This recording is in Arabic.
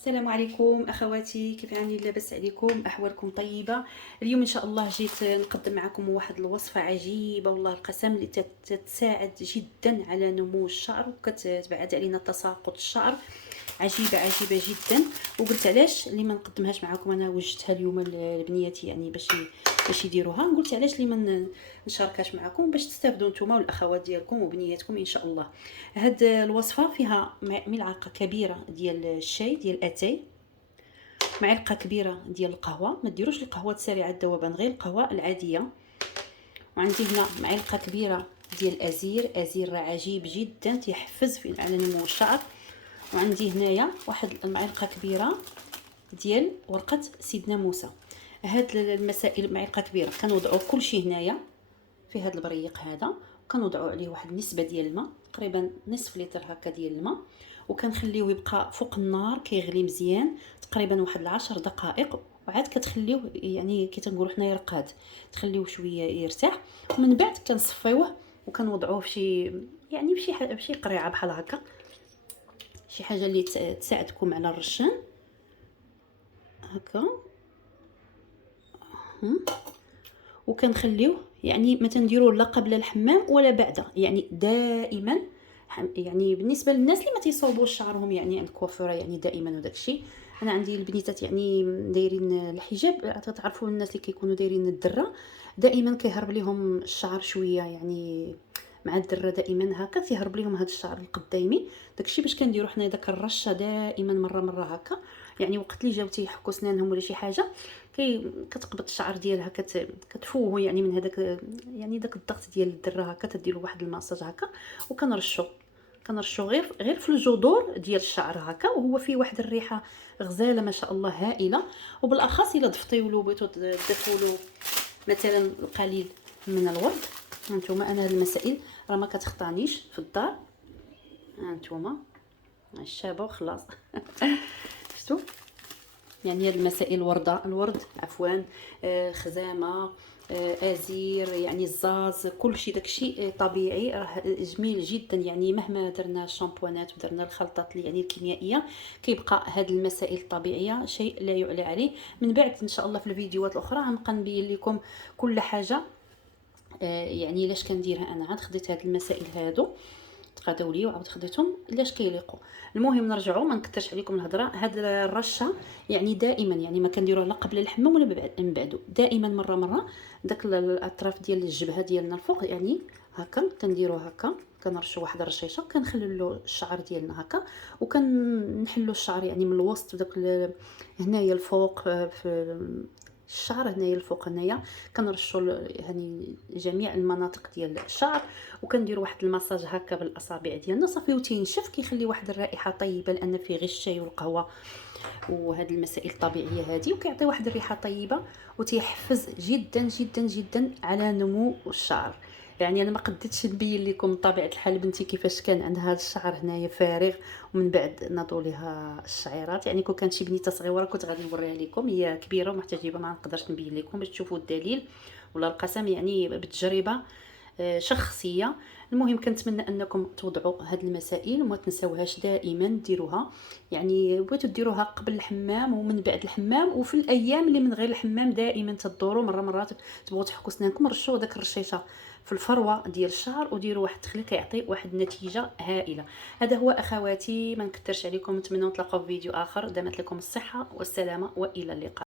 السلام عليكم اخواتي، كيف عاملين؟ لاباس عليكم؟ احوالكم طيبه؟ اليوم ان شاء الله جيت نقدم معكم واحد الوصفه عجيبه والله القسم اللي تتساعد جدا على نمو الشعر وكتبعد علينا تساقط الشعر. عجيبه جدا. وقلت علاش اللي ما نقدمهاش معكم، انا وجدتها اليوم لبنياتي يعني باش يديروها. قلت علاش اللي ما نشاركهاش معكم باش تستافدوا نتوما والاخوات ديالكم وبنياتكم ان شاء الله. هاد الوصفه فيها ملعقه كبيره ديال الشاي ديال اتاي، معلقه كبيره ديال القهوه، ما ديروش القهوه سريعه الذوبان، غير القهوه العاديه. وعندي هنا معلقه كبيره ديال ازير راه عجيب جدا، تيحفز على نمو الشعر. وعندي هنايا واحد المعلقه كبيره ديال ورقه سيدنا موسى. هاد المسائل معلقه كبيره كنوضعوا كلشي هنايا في هاد البريق هذا، وكنوضعوا عليه واحد النسبه ديال الماء، تقريبا نصف لتر هكا ديال الماء، وكنخليوه يبقى فوق النار كيغلي مزيان تقريبا واحد 10 دقائق. وعاد كتخليوه يعني كي تنقولوا حنايا رقاد، تخليوه شويه يرتاح، ومن بعد كنصفيوه وكنوضعوه في يعني بشي قريعه بحال هكا، شي حاجه اللي تساعدكم على الرشان هكا. وكنخليوه يعني ما تنديروه لا قبل الحمام ولا بعده، يعني دائما يعني بالنسبه للناس اللي ما تيصوبوش شعرهم يعني عند كوافوره يعني دائما وداك الشيء. انا عندي البنيتات يعني دايرين الحجاب، تعرفوا الناس اللي كيكونوا دايرين الدره دائما كيهرب ليهم الشعر شويه، يعني مع الدره دائما هكا تيهرب ليهم هذا الشعر القدامي. داكشي باش كنديروا حنا داك الرشه دائما مره هكا، يعني وقت اللي جاو تيحكوا سنانهم ولا شي حاجه كتقبض الشعر ديالها كتفوه يعني من هذاك يعني داك الضغط ديال الدره هكا، تديروا واحد الماساج هكا. وكنرشو غير في الجذور ديال الشعر هكا، وهو فيه واحد الريحه غزاله ما شاء الله هائله. وبالاخص الا ضفتيو له بغيتو تضيفوا له مثلا القليل من الورد. هانتوما انا هاد المسائل راه ما كتخطانيش في الدار، هانتوما الشابه وخلاص. شفتوا يعني هاد المسائل الورد عفوا، خزامه، ازير، يعني الزاز، كلشي داكشي طبيعي راه جميل جدا. يعني مهما درنا الشامبوانات ودرنا الخلطات اللي يعني الكيميائيه كيبقى هاد المسائل الطبيعيه شيء لا يعلى عليه. من بعد ان شاء الله في الفيديوهات الاخرى غنبقى نبين لكم كل حاجه يعني لاش كنديرها. انا عاد خديت هاد المسائل هادو تقادوا لي وعاود خديتهم لاش كيليقوا. المهم نرجعوا ما نكثرش عليكم الهضره. هاد الرشه يعني دائما يعني ما كنديروها لا قبل الحمام ولا من بعده، دائما مره داك الاطراف ديال الجبهه ديالنا الفوق يعني هكا كنديروا هكا، كنرشوا واحد الرشيشه وكنخلوا الشعر ديالنا هكا، وكنحلوا الشعر يعني من الوسط داك هنايا الفوق في الشعر هنايا الفوق هنايا كنرشوا يعني جميع المناطق ديال الشعر، وكنديروا واحد المساج هكا بالاصابع ديالنا صافي وتينشف كيخلي واحد الرائحه طيبه، لان فيه غير الشاي والقهوه وهاد المسائل الطبيعيه هذه، وكيعطي واحد الريحه طيبه وتيحفز جدا على نمو الشعر. يعني انا ما قدرتش نبين لكم طبيعه الحال بنتي كيفاش كان عندها هذا الشعر هنايا فارغ، ومن بعد ناضوا ليها الشعيرات. يعني كون كانت شي بنيته صغيره كنت غادي نوريها لكم، هي كبيره ومحتاجه ما نقدرش نبين لكم باش تشوفوا الدليل ولا القسم يعني بالتجربه شخصيه. المهم كنتمنى انكم توضعوا هاد المسائل وما تنساوهاش، دائما ديروها. يعني بغيتو ديروها قبل الحمام ومن بعد الحمام، وفي الايام اللي من غير الحمام دائما تدوروا مرات تبغوا تحكوا سنانكم رشوا داك الرشيشه في الفروه ديال الشعر وديروا واحد التخليل كيعطي واحد النتيجه هائله. هذا هو اخواتي، ما نكثرش عليكم، نتمنى نتلاقاو في فيديو اخر. دامت لكم الصحه والسلامه والى اللقاء.